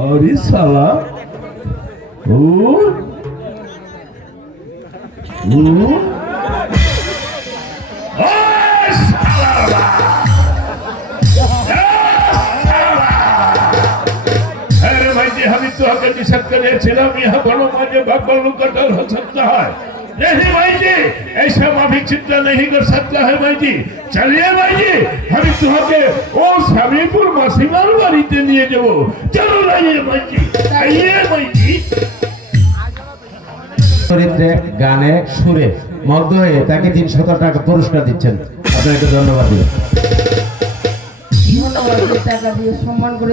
আরে সালা ও ও ওই শালারা! अरे भाई जी हम तो हक निषेध करे ছিলাম ইহা বড় মাঝে भगवान कटल हो सकता है नहीं भाई जी ऐसा माफी चिंता नहीं कर सकता है भाई जी चलिए भाई जी हम তোমাকে ও স্বামীপুর মাসিমার বাড়িতে নিয়ে যাব চলো আইয়ে ভাই জি আইয়ে ভাই জি চরিত্রে গানে সুরে মগ্ন হয়ে তাকে তিনশত টাকা পুরস্কার দিচ্ছেন আপনাকে ধন্যবাদ দিই ধন্যবাদ যে টাকা দিয়ে সম্মান করে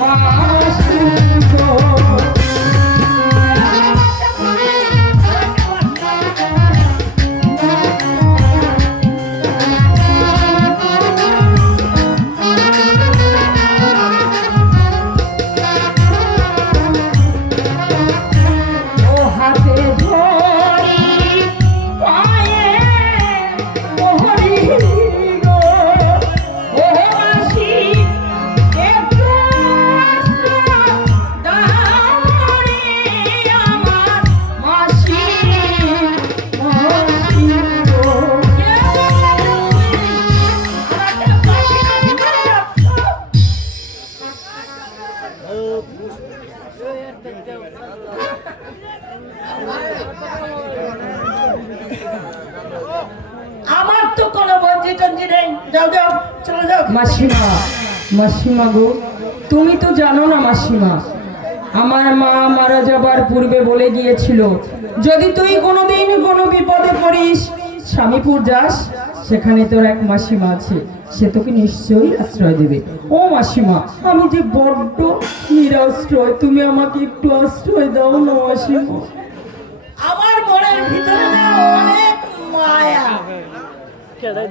ও টঞ্জি নেই যাও যাও। মাসিমা মাসিমা গো, তুমি তো জানো না মাসিমা, আমার মা মারা যাবার পূর্বে বলে গিয়েছিল, যদি তুই কোনোদিন কোনো বিপদে পড়িস, স্বামীপুর যাস, সেখানে তোর এক মাসিমা আছে, সে তোকে নিশ্চয়ই আশ্রয় দেবে। ও মাসিমা, আমি যে বড্ড নিরাশ্রয়, তুমি আমাকে একটু আশ্রয় দাও না মাসিমা।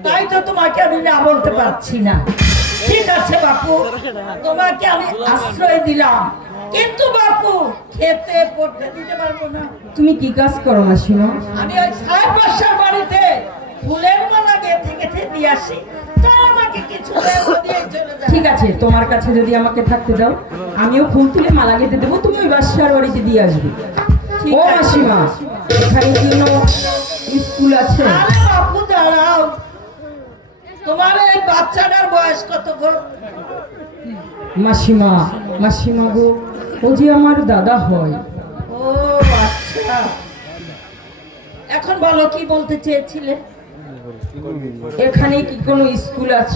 তাই তো তোমাকে আমি না বলতে পারছি না। ঠিক আছে বাপু। তোমাকে আমি আশ্রয় দিলাম। কিন্তু বাপু খেতে পড়তে দিতে পারব না। তুমি কি কাজ করো মাসিমা আমি ওই সাহেব বাসার বাড়িতে ফুলের মালা গেঁথে গেঁথে দিয়ে আসি ঠিক আছে তোমার কাছে যদি আমাকে থাকতে দাও আমিও ফুল তুলে মালা গেঁথে দেবো তুমি ওই বাসার বাড়িতে দিয়ে আসবে। ও মাসিমা এখানে কি কোনো স্কুল আছে? তোমার এই বাচ্চাটার বয়স কত গো? মাসিমা মাসিমা গো ও যে আমার দাদা হয়। ও আচ্ছা। এখন বলো কি বলতে চেয়েছিলে? এখানে কি কোনো স্কুল আছে?